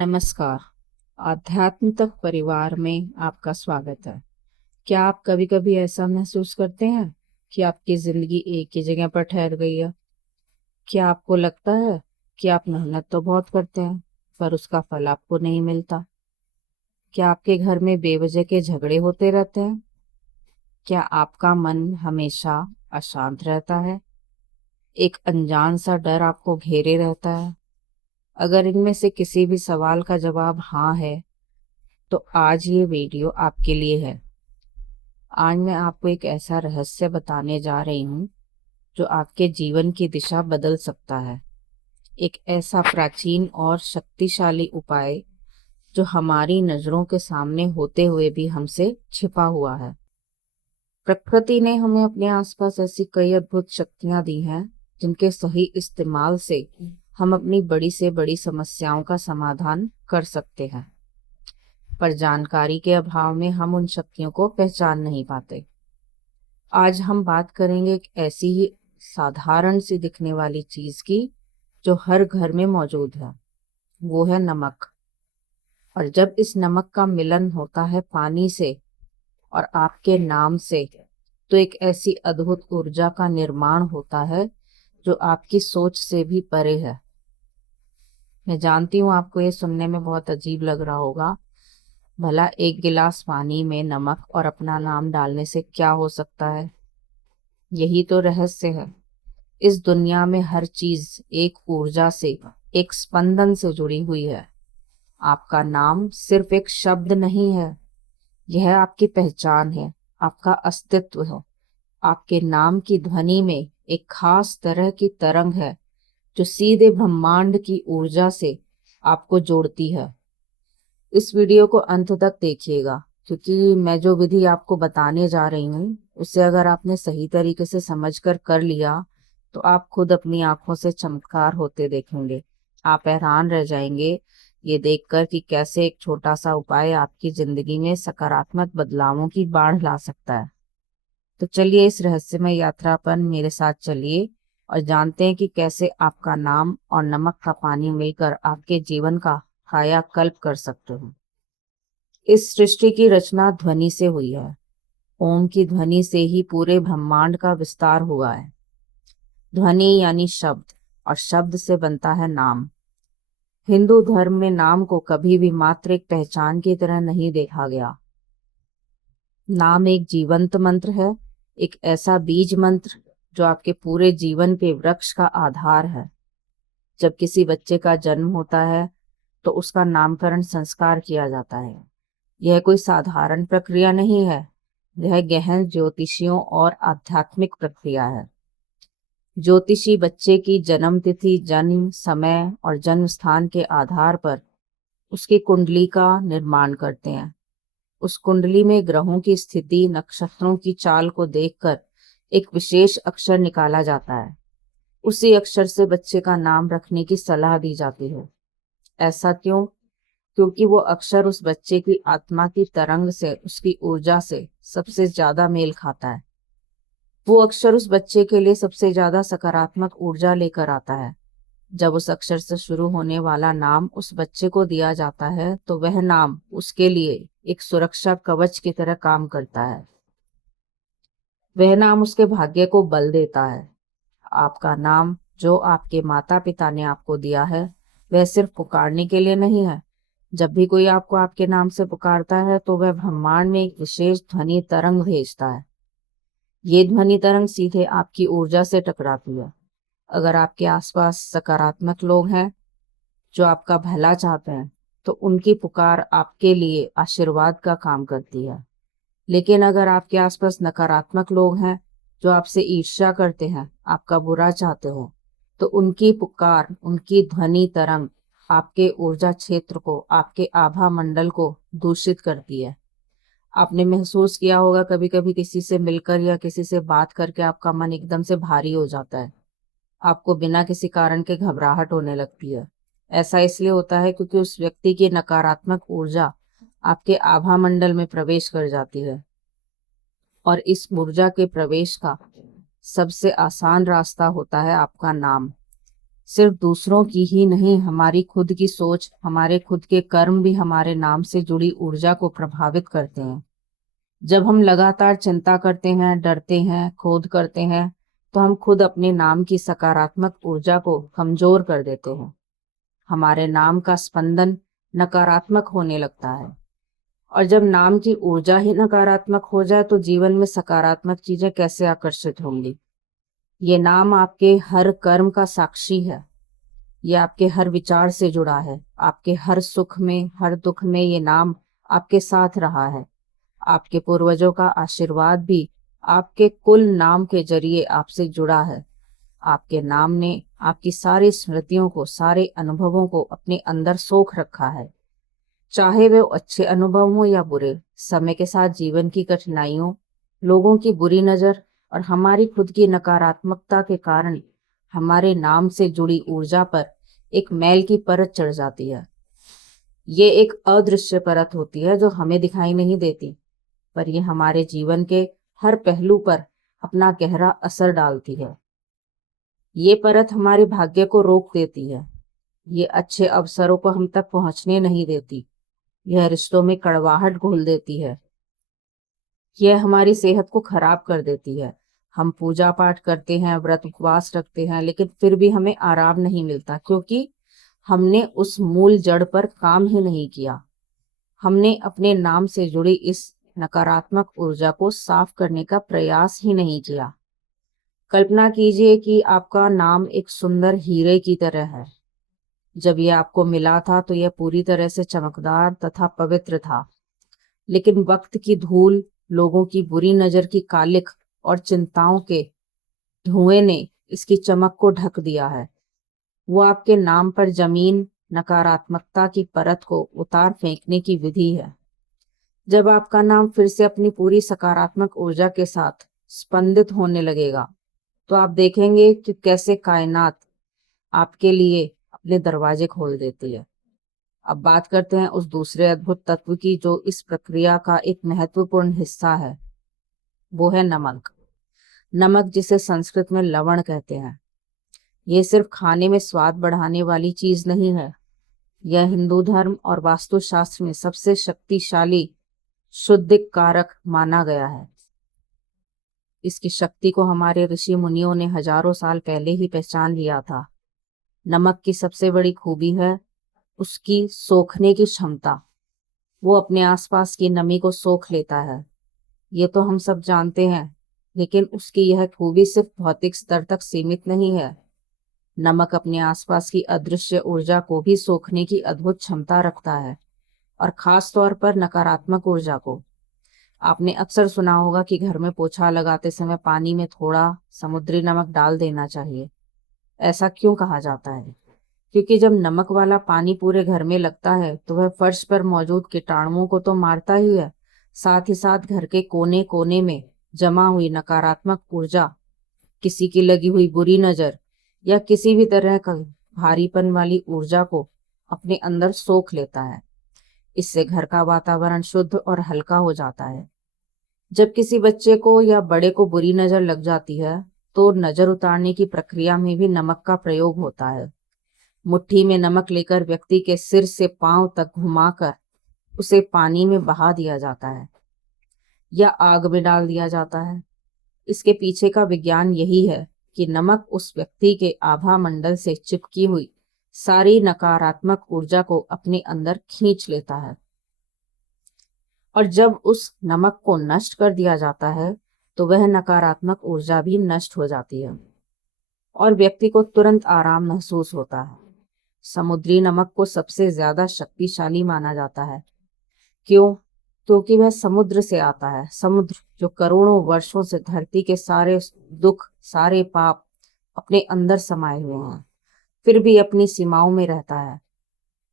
नमस्कार। आध्यात्म तक परिवार में आपका स्वागत है। क्या आप कभी कभी ऐसा महसूस करते हैं कि आपकी जिंदगी एक ही जगह पर ठहर गई है? क्या आपको लगता है कि आप मेहनत तो बहुत करते हैं पर उसका फल आपको नहीं मिलता? क्या आपके घर में बेवजह के झगड़े होते रहते हैं? क्या आपका मन हमेशा अशांत रहता है? एक अनजान सा डर आपको घेरे रहता है? अगर इनमें से किसी भी सवाल का जवाब हाँ है तो आज ये वीडियो आपके लिए है। आज मैं आपको एक ऐसा रहस्य बताने जा रही हूँ जो आपके जीवन की दिशा बदल सकता है। एक ऐसा प्राचीन और शक्तिशाली उपाय जो हमारी नजरों के सामने होते हुए भी हमसे छिपा हुआ है। प्रकृति ने हमें अपने आसपास ऐसी कई अद्भुत शक्तियां दी हैं जिनके सही इस्तेमाल से हम अपनी बड़ी से बड़ी समस्याओं का समाधान कर सकते हैं, पर जानकारी के अभाव में हम उन शक्तियों को पहचान नहीं पाते। आज हम बात करेंगे एक ऐसी ही साधारण सी दिखने वाली चीज की जो हर घर में मौजूद है। वो है नमक। और जब इस नमक का मिलन होता है पानी से और आपके नाम से, तो एक ऐसी अद्भुत ऊर्जा का निर्माण होता है जो आपकी सोच से भी परे है। मैं जानती हूँ आपको ये सुनने में बहुत अजीब लग रहा होगा। भला एक गिलास पानी में नमक और अपना नाम डालने से क्या हो सकता है? यही तो रहस्य है। इस दुनिया में हर चीज एक ऊर्जा से, एक स्पंदन से जुड़ी हुई है। आपका नाम सिर्फ एक शब्द नहीं है, यह आपकी पहचान है, आपका अस्तित्व है। आपके नाम की ध्वनि में एक खास तरह की तरंग है जो सीधे ब्रह्मांड की ऊर्जा से आपको जोड़ती है। इस वीडियो को अंत तक देखिएगा, क्योंकि मैं जो विधि आपको बताने जा रही हूँ उसे अगर आपने सही तरीके से समझकर कर लिया तो आप खुद अपनी आंखों से चमत्कार होते देखेंगे। आप हैरान रह जाएंगे ये देखकर कि कैसे एक छोटा सा उपाय आपकी जिंदगी में सकारात्मक बदलावों की बाढ़ ला सकता है। तो चलिए इस रहस्यमय यात्रा पर मेरे साथ चलिए और जानते हैं कि कैसे आपका नाम और नमक का पानी मिलकर आपके जीवन का कायाकल्प कर सकते हो। इस सृष्टि की रचना ध्वनि से हुई है। ओम की ध्वनि से ही पूरे ब्रह्मांड का विस्तार हुआ है। ध्वनि यानी शब्द, और शब्द से बनता है नाम। हिंदू धर्म में नाम को कभी भी मात्र एक पहचान की तरह नहीं देखा गया। नाम एक जीवंत मंत्र है, एक ऐसा बीज मंत्र जो आपके पूरे जीवन के वृक्ष का आधार है। जब किसी बच्चे का जन्म होता है तो उसका नामकरण संस्कार किया जाता है। यह कोई साधारण प्रक्रिया नहीं है, यह गहन ज्योतिषियों और आध्यात्मिक प्रक्रिया है। ज्योतिषी बच्चे की जन्म तिथि, जन्म समय और जन्म स्थान के आधार पर उसकी कुंडली का निर्माण करते हैं। उस कुंडली में ग्रहों की स्थिति, नक्षत्रों की चाल को देखकर एक विशेष अक्षर निकाला जाता है। उसी अक्षर से बच्चे का नाम रखने की सलाह दी जाती है। ऐसा क्यों? क्योंकि वो अक्षर उस बच्चे की आत्मा की तरंग से, उसकी ऊर्जा से सबसे ज्यादा मेल खाता है। वो अक्षर उस बच्चे के लिए सबसे ज्यादा सकारात्मक ऊर्जा लेकर आता है। जब उस अक्षर से शुरू होने वाला नाम उस बच्चे को दिया जाता है तो वह नाम उसके लिए एक सुरक्षा कवच की तरह काम करता है। वह नाम उसके भाग्य को बल देता है। आपका नाम जो आपके माता पिता ने आपको दिया है, वह सिर्फ पुकारने के लिए नहीं है। जब भी कोई आपको आपके नाम से पुकारता है तो वह ब्रह्मांड में एक विशेष ध्वनि तरंग भेजता है। ये ध्वनि तरंग सीधे आपकी ऊर्जा से टकराती है। अगर आपके आसपास सकारात्मक लोग हैं जो आपका भला चाहते हैं तो उनकी पुकार आपके लिए आशीर्वाद का काम करती है। लेकिन अगर आपके आसपास नकारात्मक लोग हैं जो आपसे ईर्ष्या करते हैं, आपका बुरा चाहते हो, तो उनकी पुकार, उनकी ध्वनि तरंग आपके ऊर्जा क्षेत्र को, आपके आभा मंडल को दूषित करती है। आपने महसूस किया होगा कभी कभी किसी से मिलकर या किसी से बात करके आपका मन एकदम से भारी हो जाता है। आपको बिना किसी कारण के घबराहट होने लगती है। ऐसा इसलिए होता है क्योंकि उस व्यक्ति की नकारात्मक ऊर्जा आपके आभा मंडल में प्रवेश कर जाती है। और इस ऊर्जा के प्रवेश का सबसे आसान रास्ता होता है आपका नाम। सिर्फ दूसरों की ही नहीं, हमारी खुद की सोच, हमारे खुद के कर्म भी हमारे नाम से जुड़ी ऊर्जा को प्रभावित करते हैं। जब हम लगातार चिंता करते हैं, डरते हैं, क्रोध करते हैं, तो हम खुद अपने नाम की सकारात्मक ऊर्जा को कमजोर कर देते हैं। हमारे नाम का स्पंदन नकारात्मक होने लगता है, और जब नाम की ऊर्जा ही नकारात्मक हो जाए तो जीवन में सकारात्मक चीजें कैसे आकर्षित होंगी। ये नाम आपके हर कर्म का साक्षी है। ये आपके हर विचार से जुड़ा है। आपके हर सुख में, हर दुख में ये नाम आपके साथ रहा है। आपके पूर्वजों का आशीर्वाद भी आपके कुल नाम के जरिए आपसे जुड़ा है। आपके नाम ने आपकी सारी स्मृतियों को, सारे अनुभवों को अपने अंदर सोख रखा है। चाहे वे अच्छे अनुभव हो या बुरे, समय के साथ जीवन की कठिनाइयों, लोगों की बुरी नजर और हमारी खुद की नकारात्मकता के कारण हमारे नाम से जुड़ी ऊर्जा पर एक मैल की परत चढ़ जाती है। ये एक अदृश्य परत होती है जो हमें दिखाई नहीं देती, पर यह हमारे जीवन के हर पहलू पर अपना गहरा असर डालती है। ये परत हमारे भाग्य को रोक देती है। ये अच्छे अवसरों को हम तक पहुंचने नहीं देती। यह रिश्तों में कड़वाहट घोल देती है। यह हमारी सेहत को खराब कर देती है। हम पूजा पाठ करते हैं, व्रत उपवास रखते हैं, लेकिन फिर भी हमें आराम नहीं मिलता, क्योंकि हमने उस मूल जड़ पर काम ही नहीं किया। हमने अपने नाम से जुड़ी इस नकारात्मक ऊर्जा को साफ करने का प्रयास ही नहीं किया। कल्पना कीजिए कि आपका नाम एक सुंदर हीरे की तरह है। जब यह आपको मिला था तो यह पूरी तरह से चमकदार तथा पवित्र था, लेकिन वक्त की धूल, लोगों की बुरी नजर की कालिख और चिंताओं के धुएं ने इसकी चमक को ढक दिया है। वो आपके नाम पर जमीन नकारात्मकता की परत को उतार फेंकने की विधि है। जब आपका नाम फिर से अपनी पूरी सकारात्मक ऊर्जा के साथ स्पंदित होने लगेगा, तो आप देखेंगे कि कैसे कायनात आपके लिए अपने दरवाजे खोल देती है। अब बात करते हैं उस दूसरे अद्भुत तत्व की जो इस प्रक्रिया का एक महत्वपूर्ण हिस्सा है। वो है नमक। नमक, जिसे संस्कृत में लवण कहते हैं, ये सिर्फ खाने में स्वाद बढ़ाने वाली चीज नहीं है। यह हिंदू धर्म और वास्तुशास्त्र में सबसे शक्तिशाली शुद्धिक कारक माना गया है। इसकी शक्ति को हमारे ऋषि मुनियों ने हजारों साल पहले ही पहचान लिया था। नमक की सबसे बड़ी खूबी है उसकी सोखने की क्षमता। वो अपने आसपास की नमी को सोख लेता है। ये तो हम सब जानते हैं, लेकिन उसकी यह खूबी सिर्फ भौतिक स्तर तक सीमित नहीं है। नमक अपने आसपास की अदृश्य ऊर्जा को भी सोखने की अद्भुत क्षमता रखता है, और खास तौर पर नकारात्मक ऊर्जा को। आपने अक्सर सुना होगा कि घर में पोछा लगाते समय पानी में थोड़ा समुद्री नमक डाल देना चाहिए। ऐसा क्यों कहा जाता है? क्योंकि जब नमक वाला पानी पूरे घर में लगता है तो वह फर्श पर मौजूद कीटाणुओं को तो मारता ही है, साथ ही साथ घर के कोने कोने में जमा हुई नकारात्मक ऊर्जा, किसी की लगी हुई बुरी नजर या किसी भी तरह का भारीपन वाली ऊर्जा को अपने अंदर सोख लेता है। इससे घर का वातावरण शुद्ध और हल्का हो जाता है। जब किसी बच्चे को या बड़े को बुरी नजर लग जाती है तो नजर उतारने की प्रक्रिया में भी नमक का प्रयोग होता है। मुट्ठी में नमक लेकर व्यक्ति के सिर से पांव तक घुमाकर उसे पानी में बहा दिया जाता है या आग में डाल दिया जाता है। इसके पीछे का विज्ञान यही है कि नमक उस व्यक्ति के आभा मंडल से चिपकी हुई सारी नकारात्मक ऊर्जा को अपने अंदर खींच लेता है, और जब उस नमक को नष्ट कर दिया जाता है तो वह नकारात्मक ऊर्जा भी नष्ट हो जाती है और व्यक्ति को तुरंत आराम महसूस होता है। समुद्री नमक को सबसे ज्यादा शक्तिशाली माना जाता है। क्यों? क्योंकि वह समुद्र से आता है। समुद्र जो करोड़ों वर्षों से धरती के सारे दुख, सारे पाप अपने अंदर समाये हुए हैं, फिर भी अपनी सीमाओं में रहता है।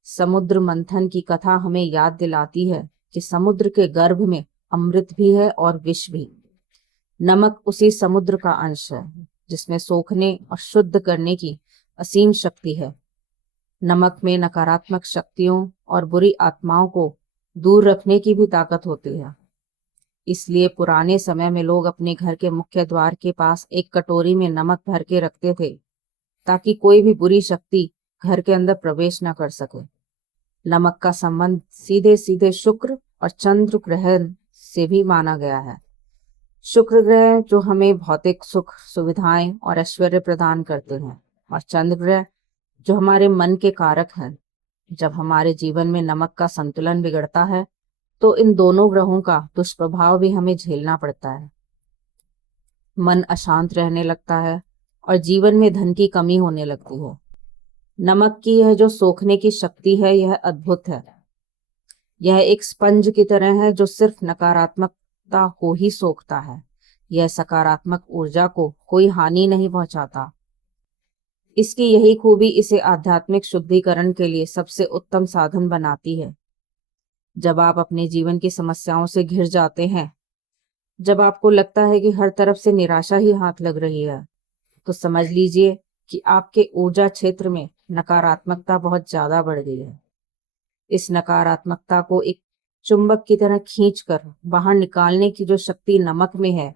समुद्र मंथन की कथा हमें याद दिलाती है कि समुद्र के गर्भ में अमृत भी है और विष भी। नमक उसी समुद्र का अंश है जिसमें सोखने और शुद्ध करने की असीम शक्ति है। नमक में नकारात्मक शक्तियों और बुरी आत्माओं को दूर रखने की भी ताकत होती है। इसलिए पुराने समय में लोग अपने घर के मुख्य द्वार के पास एक कटोरी में नमक भर के रखते थे। ताकि कोई भी बुरी शक्ति घर के अंदर प्रवेश न कर सके। नमक का संबंध सीधे सीधे शुक्र और चंद्र ग्रह से भी माना गया है। शुक्र ग्रह जो हमें भौतिक सुख, सुविधाएं और ऐश्वर्य प्रदान करते हैं, और चंद्र ग्रह जो हमारे मन के कारक हैं। जब हमारे जीवन में नमक का संतुलन बिगड़ता है तो इन दोनों ग्रहों का दुष्प्रभाव भी हमें झेलना पड़ता है। मन अशांत रहने लगता है और जीवन में धन की कमी होने लगती है। नमक की यह जो सोखने की शक्ति है, यह अद्भुत है। यह एक स्पंज की तरह है जो सिर्फ नकारात्मकता को ही सोखता है। यह सकारात्मक ऊर्जा को कोई हानि नहीं पहुंचाता। इसकी यही खूबी इसे आध्यात्मिक शुद्धिकरण के लिए सबसे उत्तम साधन बनाती है। जब आप अपने जीवन की समस्याओं से घिर जाते हैं, जब आपको लगता है कि हर तरफ से निराशा ही हाथ लग रही है, तो समझ लीजिए कि आपके ऊर्जा क्षेत्र में नकारात्मकता बहुत ज्यादा बढ़ गई है। इस नकारात्मकता को एक चुंबक की तरह खींचकर बाहर निकालने की जो शक्ति नमक में है,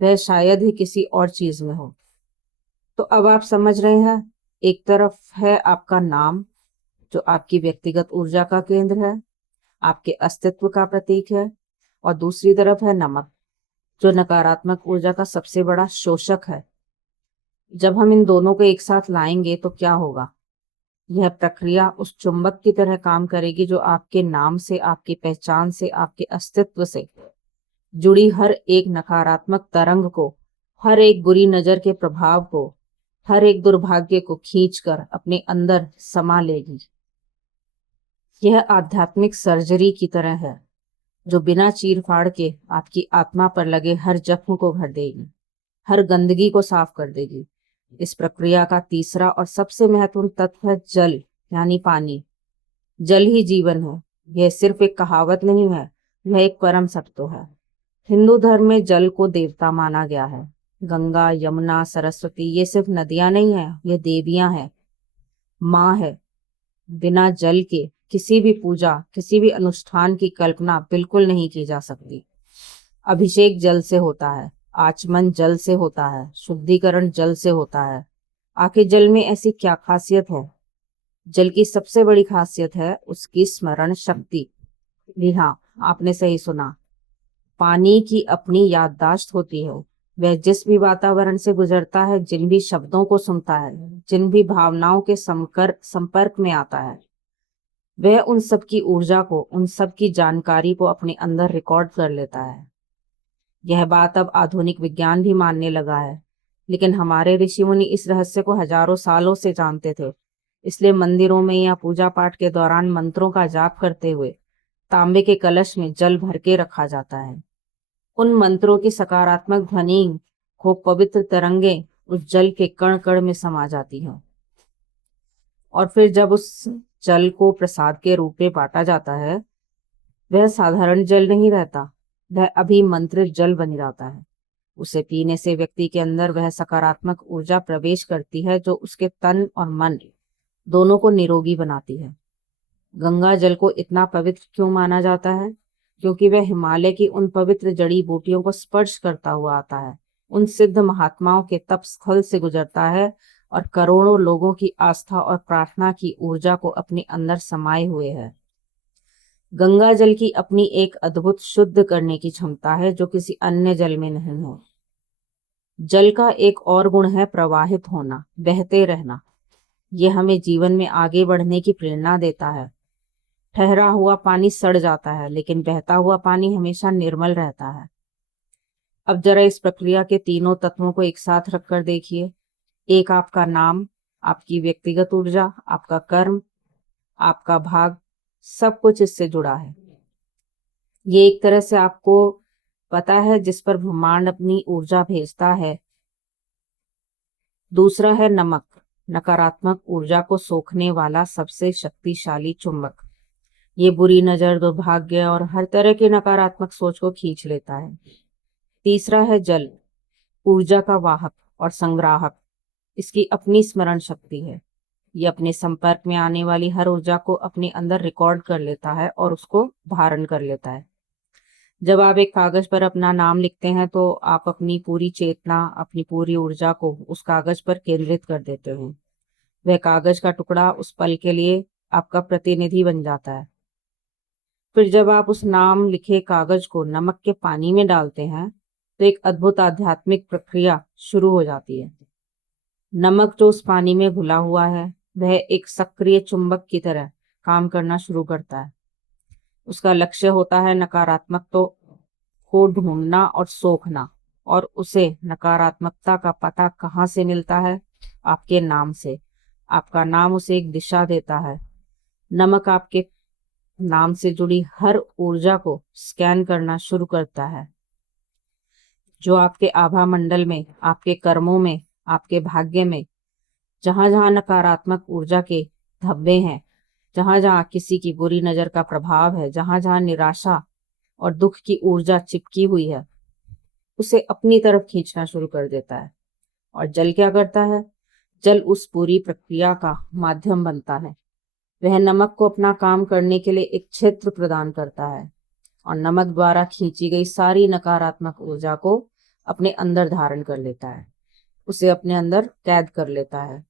वह शायद ही किसी और चीज में हो। तो अब आप समझ रहे हैं, एक तरफ है आपका नाम जो आपकी व्यक्तिगत ऊर्जा का केंद्र है, आपके अस्तित्व का प्रतीक है, और दूसरी तरफ है नमक जो नकारात्मक ऊर्जा का सबसे बड़ा शोषक है। जब हम इन दोनों को एक साथ लाएंगे तो क्या होगा? यह प्रक्रिया उस चुंबक की तरह काम करेगी जो आपके नाम से, आपकी पहचान से, आपके अस्तित्व से जुड़ी हर एक नकारात्मक तरंग को, हर एक बुरी नजर के प्रभाव को, हर एक दुर्भाग्य को खींचकर अपने अंदर समा लेगी। यह आध्यात्मिक सर्जरी की तरह है जो बिना चीर फाड़ के आपकी आत्मा पर लगे हर जख्म को भर देगी, हर गंदगी को साफ कर देगी। इस प्रक्रिया का तीसरा और सबसे महत्वपूर्ण तत्व है जल, यानी पानी। जल ही जीवन है। यह सिर्फ एक कहावत नहीं है, यह एक परम सत्य है। हिंदू धर्म में जल को देवता माना गया है। गंगा, यमुना, सरस्वती ये सिर्फ नदियां नहीं है, ये देवियां हैं, माँ है। बिना जल के किसी भी पूजा, किसी भी अनुष्ठान की कल्पना बिल्कुल नहीं की जा सकती। अभिषेक जल से होता है, आचमन जल से होता है, शुद्धिकरण जल से होता है। आखिर जल में ऐसी क्या खासियत है? जल की सबसे बड़ी खासियत है उसकी स्मरण शक्ति। जी हाँ, आपने सही सुना। पानी की अपनी याददाश्त होती है। वह जिस भी वातावरण से गुजरता है, जिन भी शब्दों को सुनता है, जिन भी भावनाओं के संपर्क में आता है, वह उन सब की ऊर्जा को, उन सब की जानकारी को अपने अंदर रिकॉर्ड कर लेता है। यह बात अब आधुनिक विज्ञान भी मानने लगा है, लेकिन हमारे ऋषि मुनि इस रहस्य को हजारों सालों से जानते थे। इसलिए मंदिरों में या पूजा पाठ के दौरान मंत्रों का जाप करते हुए तांबे के कलश में जल भर के रखा जाता है। उन मंत्रों की सकारात्मक ध्वनि को पवित्र तरंगे उस जल के कण कण में समा जाती हैं, और फिर जब उस जल को प्रसाद के रूप में बांटा जाता है, वह साधारण जल नहीं रहता, वह अभिमंत्रित जल बन जाता है। उसे पीने से व्यक्ति के अंदर वह सकारात्मक ऊर्जा प्रवेश करती है जो उसके तन और मन दोनों को निरोगी बनाती है। गंगा जल को इतना पवित्र क्यों माना जाता है? क्योंकि वह हिमालय की उन पवित्र जड़ी बूटियों को स्पर्श करता हुआ आता है, उन सिद्ध महात्माओं के तप स्थल से गुजरता है और करोड़ों लोगों की आस्था और प्रार्थना की ऊर्जा को अपने अंदर समाये हुए है। गंगा जल की अपनी एक अद्भुत शुद्ध करने की क्षमता है जो किसी अन्य जल में नहीं है। जल का एक और गुण है प्रवाहित होना, बहते रहना। यह हमें जीवन में आगे बढ़ने की प्रेरणा देता है। ठहरा हुआ पानी सड़ जाता है, लेकिन बहता हुआ पानी हमेशा निर्मल रहता है। अब जरा इस प्रक्रिया के तीनों तत्वों को एक साथ रखकर देखिए। एक आपका नाम, आपकी व्यक्तिगत ऊर्जा, आपका कर्म, आपका भाग, सब कुछ इससे जुड़ा है। ये एक तरह से आपको पता है जिस पर ब्रह्मांड अपनी ऊर्जा भेजता है। दूसरा है नमक, नकारात्मक ऊर्जा को सोखने वाला सबसे शक्तिशाली चुंबक। ये बुरी नजर, दुर्भाग्य और हर तरह की नकारात्मक सोच को खींच लेता है। तीसरा है जल, ऊर्जा का वाहक और संग्राहक। इसकी अपनी स्मरण शक्ति है। ये अपने संपर्क में आने वाली हर ऊर्जा को अपने अंदर रिकॉर्ड कर लेता है और उसको धारण कर लेता है। जब आप एक कागज पर अपना नाम लिखते हैं तो आप अपनी पूरी चेतना, अपनी पूरी ऊर्जा को उस कागज पर केंद्रित कर देते हैं। वह कागज का टुकड़ा उस पल के लिए आपका प्रतिनिधि बन जाता है। फिर जब आप उस नाम लिखे कागज को नमक के पानी में डालते हैं तो एक अद्भुत आध्यात्मिक प्रक्रिया शुरू हो जाती है। नमक जो उस पानी में घुला हुआ है वह एक सक्रिय चुंबक की तरह काम करना शुरू करता है। उसका लक्ष्य होता है नकारात्मक को ढूंढना और सोखना, और उसे नकारात्मकता का पता कहाँ से मिलता है? आपके नाम से। आपका नाम उसे एक दिशा देता है। नमक आपके नाम से जुड़ी हर ऊर्जा को स्कैन करना शुरू करता है, जो आपके आभा मंडल में, आपके कर्मों में, आपके भाग्य में, जहां जहां नकारात्मक ऊर्जा के धब्बे हैं, जहां जहां किसी की बुरी नजर का प्रभाव है, जहां जहां निराशा और दुख की ऊर्जा चिपकी हुई है, उसे अपनी तरफ खींचना शुरू कर देता है। और जल क्या करता है? जल उस पूरी प्रक्रिया का माध्यम बनता है। वह नमक को अपना काम करने के लिए एक क्षेत्र प्रदान करता है और नमक द्वारा खींची गई सारी नकारात्मक ऊर्जा को अपने अंदर धारण कर लेता है, उसे अपने अंदर कैद कर लेता है।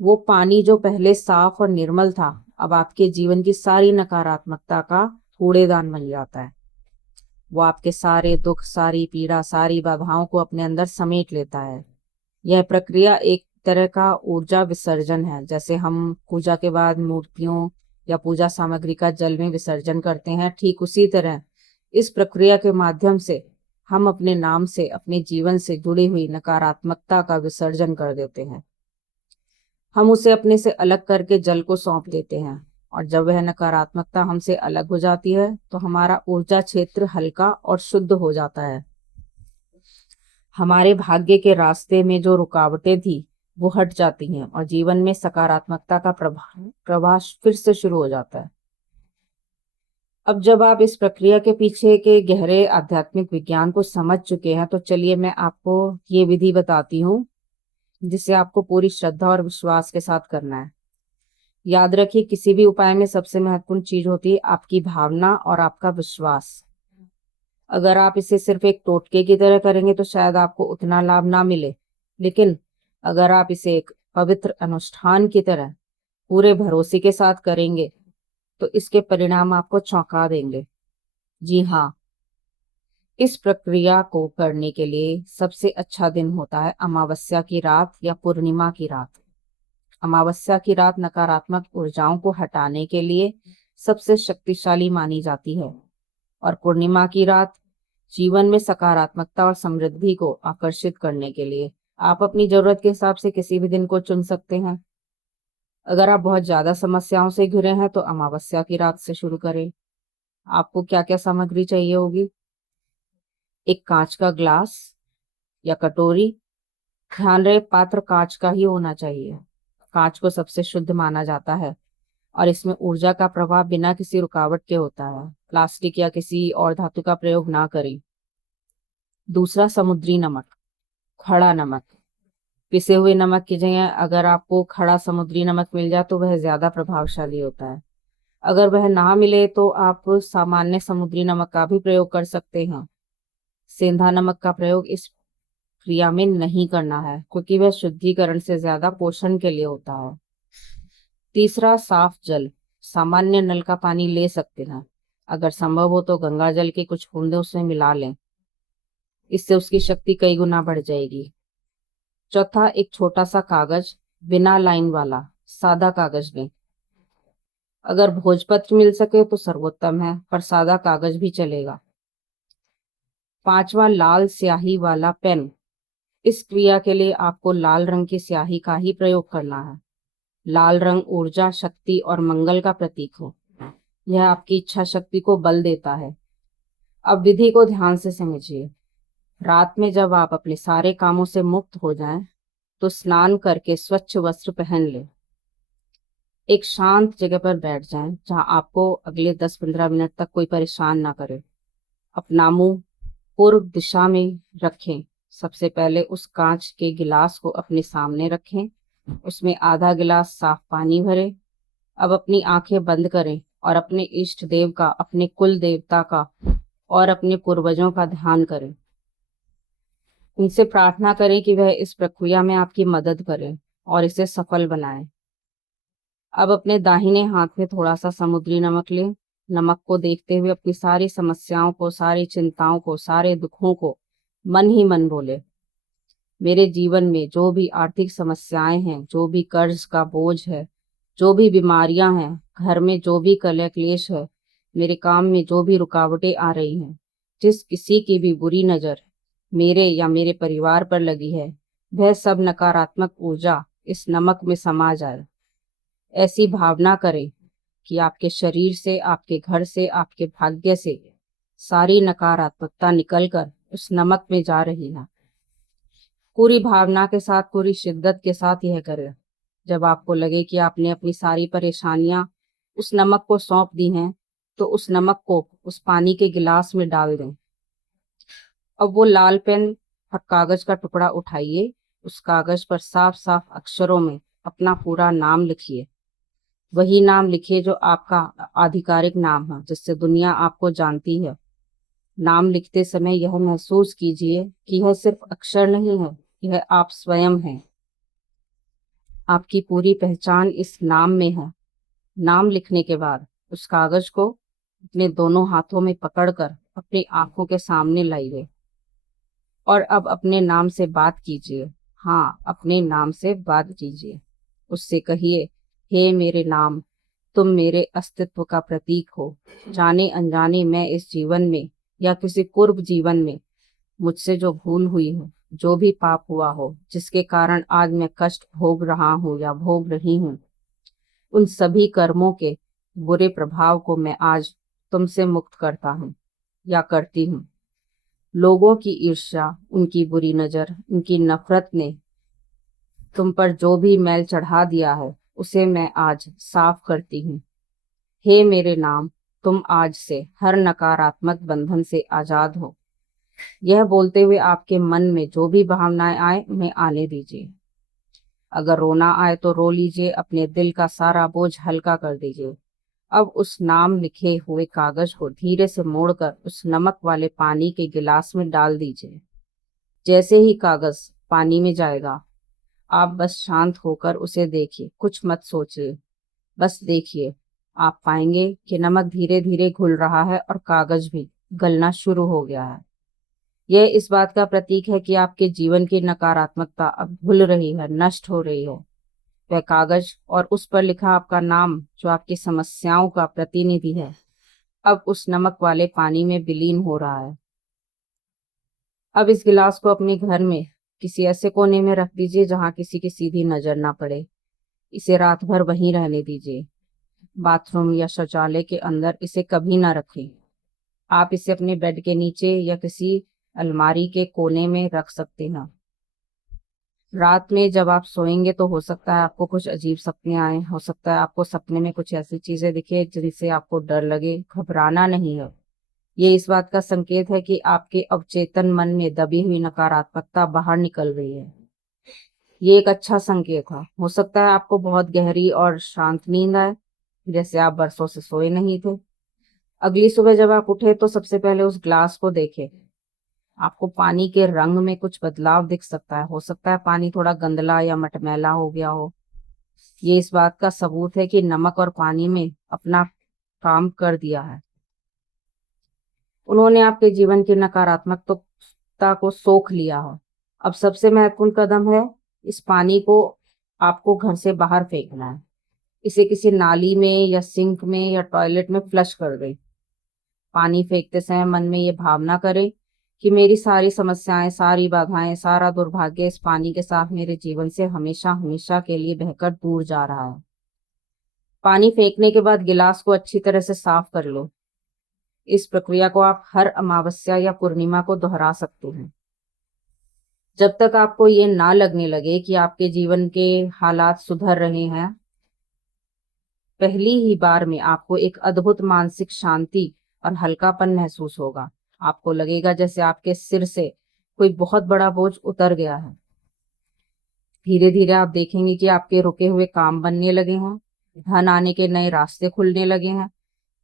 वो पानी जो पहले साफ और निर्मल था, अब आपके जीवन की सारी नकारात्मकता का कूड़ेदान बन जाता है। वो आपके सारे दुख, सारी पीड़ा, सारी बाधाओं को अपने अंदर समेट लेता है। यह प्रक्रिया एक तरह का ऊर्जा विसर्जन है। जैसे हम पूजा के बाद मूर्तियों या पूजा सामग्री का जल में विसर्जन करते हैं, ठीक उसी तरह इस प्रक्रिया के माध्यम से हम अपने नाम से, अपने जीवन से जुड़ी हुई नकारात्मकता का विसर्जन कर देते हैं। हम उसे अपने से अलग करके जल को सौंप देते हैं, और जब वह नकारात्मकता हमसे अलग हो जाती है तो हमारा ऊर्जा क्षेत्र हल्का और शुद्ध हो जाता है। हमारे भाग्य के रास्ते में जो रुकावटें थी वो हट जाती हैं और जीवन में सकारात्मकता का प्रवाह फिर से शुरू हो जाता है। अब जब आप इस प्रक्रिया के पीछे के गहरे आध्यात्मिक विज्ञान को समझ चुके हैं तो चलिए मैं आपको ये विधि बताती हूँ जिसे आपको पूरी श्रद्धा और विश्वास के साथ करना है। याद रखिए, किसी भी उपाय में सबसे महत्वपूर्ण चीज होती है आपकी भावना और आपका विश्वास। अगर आप इसे सिर्फ एक टोटके की तरह करेंगे तो शायद आपको उतना लाभ ना मिले, लेकिन अगर आप इसे एक पवित्र अनुष्ठान की तरह पूरे भरोसे के साथ करेंगे तो इसके परिणाम आपको चौंका देंगे। जी हाँ, इस प्रक्रिया को करने के लिए सबसे अच्छा दिन होता है अमावस्या की रात या पूर्णिमा की रात। अमावस्या की रात नकारात्मक ऊर्जाओं को हटाने के लिए सबसे शक्तिशाली मानी जाती है, और पूर्णिमा की रात जीवन में सकारात्मकता और समृद्धि को आकर्षित करने के लिए। आप अपनी जरूरत के हिसाब से किसी भी दिन को चुन सकते हैं। अगर आप बहुत ज्यादा समस्याओं से घिरे हैं तो अमावस्या की रात से शुरू करें। आपको क्या क्या सामग्री चाहिए होगी? एक कांच का ग्लास या कटोरी। ध्यान रहे पात्र कांच का ही होना चाहिए। कांच को सबसे शुद्ध माना जाता है और इसमें ऊर्जा का प्रवाह बिना किसी रुकावट के होता है। प्लास्टिक या किसी और धातु का प्रयोग ना करें। दूसरा, समुद्री नमक, खड़ा नमक। पिसे हुए नमक की जगह अगर आपको खड़ा समुद्री नमक मिल जाए तो वह ज्यादा प्रभावशाली होता है। अगर वह ना मिले तो आप सामान्य समुद्री नमक का भी प्रयोग कर सकते हैं। सेंधा नमक का प्रयोग इस क्रिया में नहीं करना है क्योंकि वह शुद्धिकरण से ज्यादा पोषण के लिए होता है। तीसरा, साफ जल। सामान्य नल का पानी ले सकते हैं, अगर संभव हो तो गंगा जल के कुछ बूंदे उसमें मिला लें, इससे उसकी शक्ति कई गुना बढ़ जाएगी। चौथा, एक छोटा सा कागज, बिना लाइन वाला सादा कागज लें। अगर भोजपत्र मिल सके तो सर्वोत्तम है, पर सादा कागज भी चलेगा। पांचवा, लाल स्याही वाला पेन। इस क्रिया के लिए आपको लाल रंग की स्याही का ही प्रयोग करना है। लाल रंग ऊर्जा, शक्ति और मंगल का प्रतीक हो। यह आपकी इच्छा शक्ति को बल देता है। अब विधि को ध्यान से समझिए। रात में जब आप अपने सारे कामों से मुक्त हो जाएं, तो स्नान करके स्वच्छ वस्त्र पहन लें। एक शांत जगह पर बैठ जाएं जहां आपको अगले 10-15 मिनट तक कोई परेशान ना करे। अपना मुंह पूर्व दिशा में रखें। सबसे पहले उस कांच के गिलास को अपने सामने रखें, उसमें आधा गिलास साफ पानी भरें। अब अपनी आंखें बंद करें और अपने इष्ट देव का, अपने कुल देवता का और अपने पूर्वजों का ध्यान करें। उनसे प्रार्थना करें कि वह इस प्रक्रिया में आपकी मदद करें और इसे सफल बनाएं। अब अपने दाहिने हाथ में थोड़ा सा समुद्री नमक लें। नमक को देखते हुए अपनी सारी समस्याओं को, सारी चिंताओं को, सारे दुखों को मन ही मन बोले, मेरे जीवन में जो भी आर्थिक समस्याएं हैं, जो भी कर्ज का बोझ है, जो भी बीमारियां हैं, घर में जो भी कलह क्लेश है, मेरे काम में जो भी रुकावटें आ रही हैं, जिस किसी की भी बुरी नजर मेरे या मेरे परिवार पर लगी है, वह सब नकारात्मक ऊर्जा इस नमक में समा जाए। ऐसी भावना करें कि आपके शरीर से, आपके घर से, आपके भाग्य से सारी नकारात्मकता निकलकर उस नमक में जा रही है। पूरी भावना के साथ, पूरी शिद्दत के साथ यह करें। जब आपको लगे कि आपने अपनी सारी परेशानियां उस नमक को सौंप दी हैं, तो उस नमक को उस पानी के गिलास में डाल दें। अब वो लाल पेन और कागज का टुकड़ा उठाइए। उस कागज पर साफ साफ अक्षरों में अपना पूरा नाम लिखिए। वही नाम लिखिए जो आपका आधिकारिक नाम है, जिससे दुनिया आपको जानती है। नाम लिखते समय यह महसूस कीजिए कि यह सिर्फ अक्षर नहीं है, यह आप स्वयं हैं। आपकी पूरी पहचान इस नाम में है। नाम लिखने के बाद उस कागज को अपने दोनों हाथों में पकड़कर अपनी आंखों के सामने लाइए और अब अपने नाम से बात कीजिए। हाँ, अपने नाम से बात कीजिए। उससे कहिए, हे मेरे नाम, तुम मेरे अस्तित्व का प्रतीक हो। जाने अनजाने मैं इस जीवन में या किसी पूर्व जीवन में मुझसे जो भूल हुई हो, जो भी पाप हुआ हो, जिसके कारण आज मैं कष्ट भोग रहा हूँ या भोग रही हूँ, उन सभी कर्मों के बुरे प्रभाव को मैं आज तुमसे मुक्त करता हूँ या करती हूँ। लोगों की ईर्ष्या, उनकी बुरी नजर, उनकी नफरत ने तुम पर जो भी मैल चढ़ा दिया है, उसे मैं आज साफ करती हूँ। हे मेरे नाम, तुम आज से हर नकारात्मक बंधन से आजाद हो। यह बोलते हुए आपके मन में जो भी भावनाएं आए, उन्हें आने दीजिए। अगर रोना आए तो रो लीजिए, अपने दिल का सारा बोझ हल्का कर दीजिए। अब उस नाम लिखे हुए कागज को धीरे से मोड़कर उस नमक वाले पानी के गिलास में डाल दीजिए। जैसे ही कागज पानी में जाएगा, आप बस शांत होकर उसे देखिए, कुछ मत सोचिए, बस देखिए। आप पाएंगे कि नमक धीरे धीरे घुल रहा है और कागज भी गलना शुरू हो गया है। यह इस बात का प्रतीक है कि आपके जीवन की नकारात्मकता अब घुल रही है, नष्ट हो रही है। वह कागज और उस पर लिखा आपका नाम, जो आपकी समस्याओं का प्रतिनिधि है, अब उस नमक वाले पानी में विलीन हो रहा है। अब इस गिलास को अपने घर में किसी ऐसे कोने में रख दीजिए जहां किसी की सीधी नजर ना पड़े। इसे रात भर वहीं रहने दीजिए। बाथरूम या शौचालय के अंदर इसे कभी ना रखें। आप इसे अपने बेड के नीचे या किसी अलमारी के कोने में रख सकते हैं। रात में जब आप सोएंगे तो हो सकता है आपको कुछ अजीब सपने आए, हो सकता है आपको सपने में कुछ ऐसी चीजें दिखे जिनसे आपको डर लगे। घबराना नहीं है। ये इस बात का संकेत है कि आपके अवचेतन मन में दबी हुई नकारात्मकता बाहर निकल रही है। ये एक अच्छा संकेत है। हो सकता है आपको बहुत गहरी और शांत नींद आए, जैसे आप बरसों से सोए नहीं थे। अगली सुबह जब आप उठे तो सबसे पहले उस ग्लास को देखें। आपको पानी के रंग में कुछ बदलाव दिख सकता है। हो सकता है पानी थोड़ा गंदला या मटमैला हो गया हो। ये इस बात का सबूत है कि नमक और पानी में अपना काम कर दिया है। उन्होंने आपके जीवन की नकारात्मकता को सोख लिया है। अब सबसे महत्वपूर्ण कदम है, इस पानी को आपको घर से बाहर फेंकना है। इसे किसी नाली में या सिंक में या टॉयलेट में फ्लश कर दें। पानी फेंकते समय मन में ये भावना करें कि मेरी सारी समस्याएं, सारी बाधाएं, सारा दुर्भाग्य इस पानी के साथ मेरे जीवन से हमेशा हमेशा के लिए बहकर दूर जा रहा है। पानी फेंकने के बाद गिलास को अच्छी तरह से साफ कर लो। इस प्रक्रिया को आप हर अमावस्या या पूर्णिमा को दोहरा सकते हैं, जब तक आपको ये ना लगने लगे कि आपके जीवन के हालात सुधर रहे हैं। पहली ही बार में आपको एक अद्भुत मानसिक शांति और हल्कापन महसूस होगा। आपको लगेगा जैसे आपके सिर से कोई बहुत बड़ा बोझ उतर गया है। धीरे धीरे आप देखेंगे कि आपके रुके हुए काम बनने लगे हैं, धन आने के नए रास्ते खुलने लगे हैं,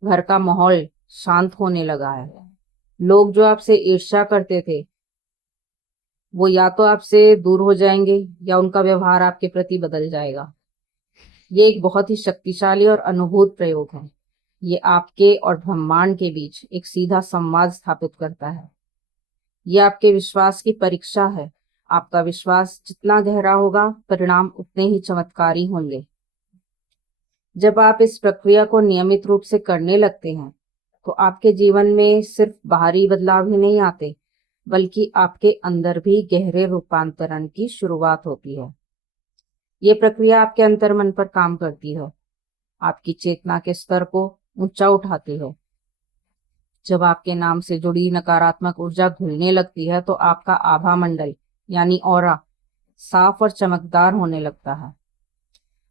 घर का माहौल शांत होने लगा है। लोग जो आपसे ईर्ष्या करते थे वो या तो आपसे दूर हो जाएंगे या उनका व्यवहार आपके प्रति बदल जाएगा। ये एक बहुत ही शक्तिशाली और अनुभूत प्रयोग है। ये आपके और ब्रह्मांड के बीच एक सीधा संवाद स्थापित करता है। ये आपके विश्वास की परीक्षा है। आपका विश्वास जितना गहरा होगा, परिणाम उतने ही चमत्कारी होंगे। जब आप इस प्रक्रिया को नियमित रूप से करने लगते हैं तो आपके जीवन में सिर्फ बाहरी बदलाव ही नहीं आते, बल्कि आपके अंदर भी गहरे रूपांतरण की शुरुआत होती है। ये प्रक्रिया आपके अंतर्मन पर काम करती है, आपकी चेतना के स्तर को ऊंचा उठाती है। जब आपके नाम से जुड़ी नकारात्मक ऊर्जा घुलने लगती है तो आपका आभा मंडल यानी ऑरा साफ और चमकदार होने लगता है।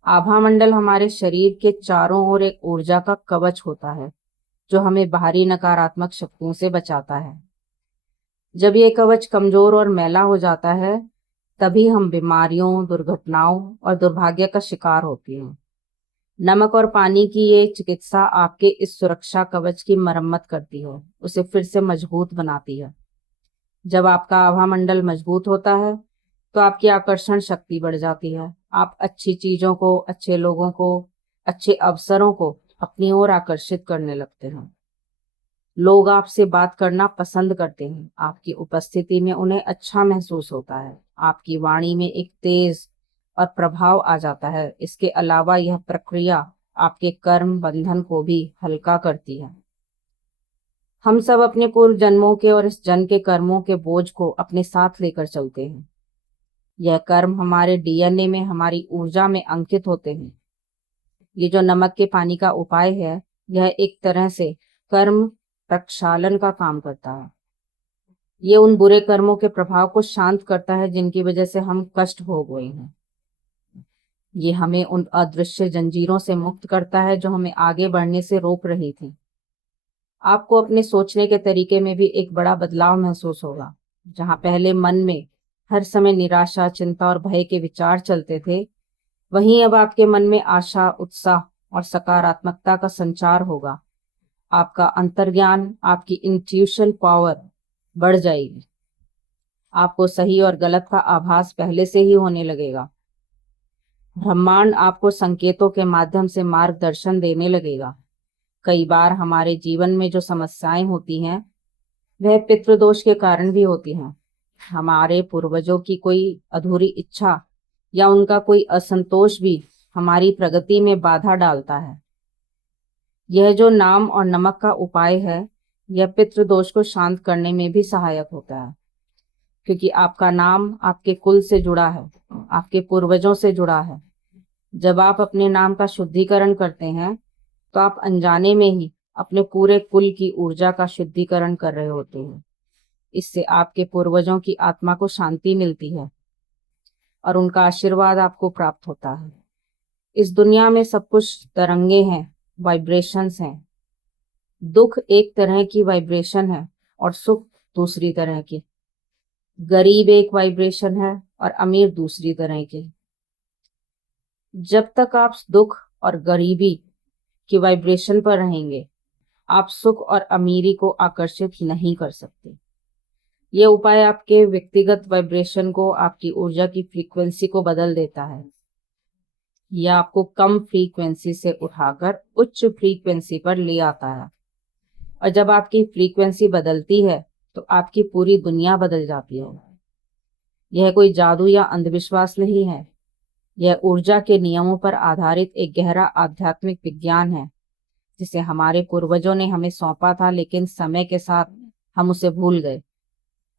आभा मंडल हमारे शरीर के चारों ओर एक ऊर्जा का कवच होता है जो हमें बाहरी नकारात्मक शक्तियों से बचाता है। जब ये कवच कमजोर और मैला हो जाता है तभी हम बीमारियों, दुर्घटनाओं और दुर्भाग्य का शिकार होते हैं। नमक और पानी की ये चिकित्सा आपके इस सुरक्षा कवच की मरम्मत करती है, उसे फिर से मजबूत बनाती है। जब आपका आभा मंडल मजबूत होता है तो आपकी आकर्षण शक्ति बढ़ जाती है। आप अच्छी चीजों को, अच्छे लोगों को, अच्छे अवसरों को अपनी ओर आकर्षित करने लगते हैं। लोग आपसे बात करना पसंद करते हैं। आपकी उपस्थिति में उन्हें अच्छा महसूस होता है। आपकी वाणी में एक तेज और प्रभाव आ जाता है। इसके अलावा यह प्रक्रिया आपके कर्म बंधन को भी हल्का करती है। हम सब अपने पूर्व जन्मों के और इस जन्म के कर्मों के बोझ को अपने साथ लेकर चलते हैं। यह कर्म हमारे डीएनए में, हमारी ऊर्जा में अंकित होते हैं। ये जो नमक के पानी का उपाय है, यह एक तरह से कर्म प्रक्षालन का काम करता है। ये उन बुरे कर्मों के प्रभाव को शांत करता है जिनकी वजह से हम कष्ट भोग रहे हैं। ये हमें उन अदृश्य जंजीरों से मुक्त करता है जो हमें आगे बढ़ने से रोक रही थी। आपको अपने सोचने के तरीके में भी एक बड़ा बदलाव महसूस होगा। जहां पहले मन में हर समय निराशा, चिंता और भय के विचार चलते थे, वहीं अब आपके मन में आशा, उत्साह और सकारात्मकता का संचार होगा। आपका अंतर्ज्ञान, आपकी इंट्यूशन पावर बढ़ जाएगी। आपको सही और गलत का आभास पहले से ही होने लगेगा। ब्रह्मांड आपको संकेतों के माध्यम से मार्गदर्शन देने लगेगा। कई बार हमारे जीवन में जो समस्याएं होती हैं वह पितृदोष के कारण भी होती हैं। हमारे पूर्वजों की कोई अधूरी इच्छा या उनका कोई असंतोष भी हमारी प्रगति में बाधा डालता है। यह जो नाम और नमक का उपाय है, यह पितृदोष को शांत करने में भी सहायक होता है, क्योंकि आपका नाम आपके कुल से जुड़ा है, आपके पूर्वजों से जुड़ा है। जब आप अपने नाम का शुद्धिकरण करते हैं तो आप अनजाने में ही अपने पूरे कुल की ऊर्जा का शुद्धिकरण कर रहे होते हैं। इससे आपके पूर्वजों की आत्मा को शांति मिलती है और उनका आशीर्वाद आपको प्राप्त होता है। इस दुनिया में सब कुछ तरंगे हैं, वाइब्रेशंस हैं। दुख एक तरह की वाइब्रेशन है और सुख दूसरी तरह की। गरीब एक वाइब्रेशन है और अमीर दूसरी तरह की। जब तक आप दुख और गरीबी की वाइब्रेशन पर रहेंगे, आप सुख और अमीरी को आकर्षित नहीं कर सकते। ये उपाय आपके व्यक्तिगत वाइब्रेशन को, आपकी ऊर्जा की फ्रीक्वेंसी को बदल देता है। यह आपको कम फ्रीक्वेंसी से उठाकर उच्च फ्रीक्वेंसी पर ले आता है। और जब आपकी फ्रीक्वेंसी बदलती है तो आपकी पूरी दुनिया बदल जाती है। यह कोई जादू या अंधविश्वास नहीं है। यह ऊर्जा के नियमों पर आधारित एक गहरा आध्यात्मिक विज्ञान है जिसे हमारे पूर्वजों ने हमें सौंपा था, लेकिन समय के साथ हम उसे भूल गए।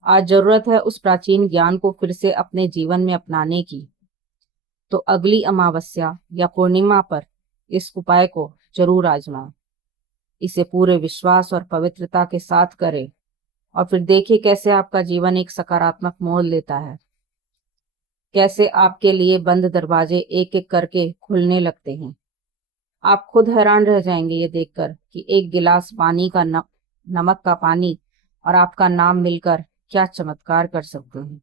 आज जरूरत है उस प्राचीन ज्ञान को फिर से अपने जीवन में अपनाने की। तो अगली अमावस्या या पूर्णिमा पर इस उपाय को जरूर आजमाएं। इसे पूरे विश्वास और पवित्रता के साथ करें और फिर देखिए कैसे आपका जीवन एक सकारात्मक मोड़ लेता है। कैसे आपके लिए बंद दरवाजे एक एक करके खुलने लगते हैं। आप खुद हैरान रह जाएंगे ये देखकर कि एक गिलास पानी का नमक का पानी और आपका नाम मिलकर क्या चमत्कार कर सकते हैं।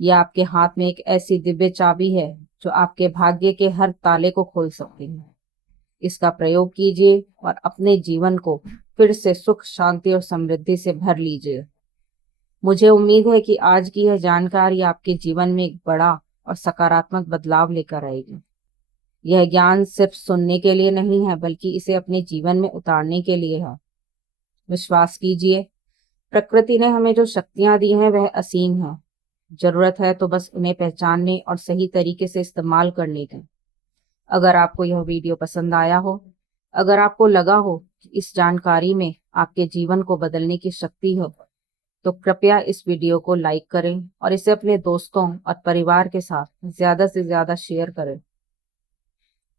यह आपके हाथ में एक ऐसी दिव्य चाबी है जो आपके भाग्य के हर ताले को खोल सकती है। इसका प्रयोग कीजिए और अपने जीवन को फिर से सुख, शांति और समृद्धि से भर लीजिए। मुझे उम्मीद है कि आज की यह जानकारी आपके जीवन में एक बड़ा और सकारात्मक बदलाव लेकर आएगी। यह ज्ञान सिर्फ सुनने के लिए नहीं है, बल्कि इसे अपने जीवन में उतारने के लिए है। विश्वास कीजिए, प्रकृति ने हमें जो शक्तियां दी हैं वह असीम है। जरूरत है तो बस उन्हें पहचानने और सही तरीके से इस्तेमाल करने की। अगर आपको यह वीडियो पसंद आया हो, अगर आपको लगा हो कि इस जानकारी में आपके जीवन को बदलने की शक्ति हो, तो कृपया इस वीडियो को लाइक करें और इसे अपने दोस्तों और परिवार के साथ ज्यादा से ज्यादा शेयर करें।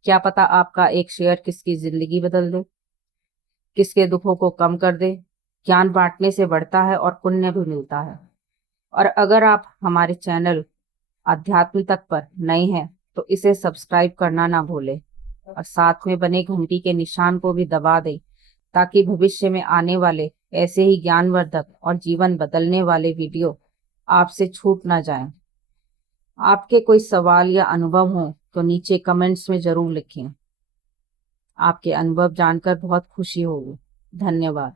क्या पता आपका एक शेयर किसकी जिंदगी बदल दे, किसके दुखों को कम कर दे। ज्ञान बांटने से बढ़ता है और पुण्य भी मिलता है। और अगर आप हमारे चैनल अध्यात्म तक पर नए हैं तो इसे सब्सक्राइब करना ना भूलें और साथ में बने घंटी के निशान को भी दबा दें, ताकि भविष्य में आने वाले ऐसे ही ज्ञानवर्धक और जीवन बदलने वाले वीडियो आपसे छूट ना जाएं। आपके कोई सवाल या अनुभव हो तो नीचे कमेंट्स में जरूर लिखें। आपके अनुभव जानकर बहुत खुशी होगी। धन्यवाद।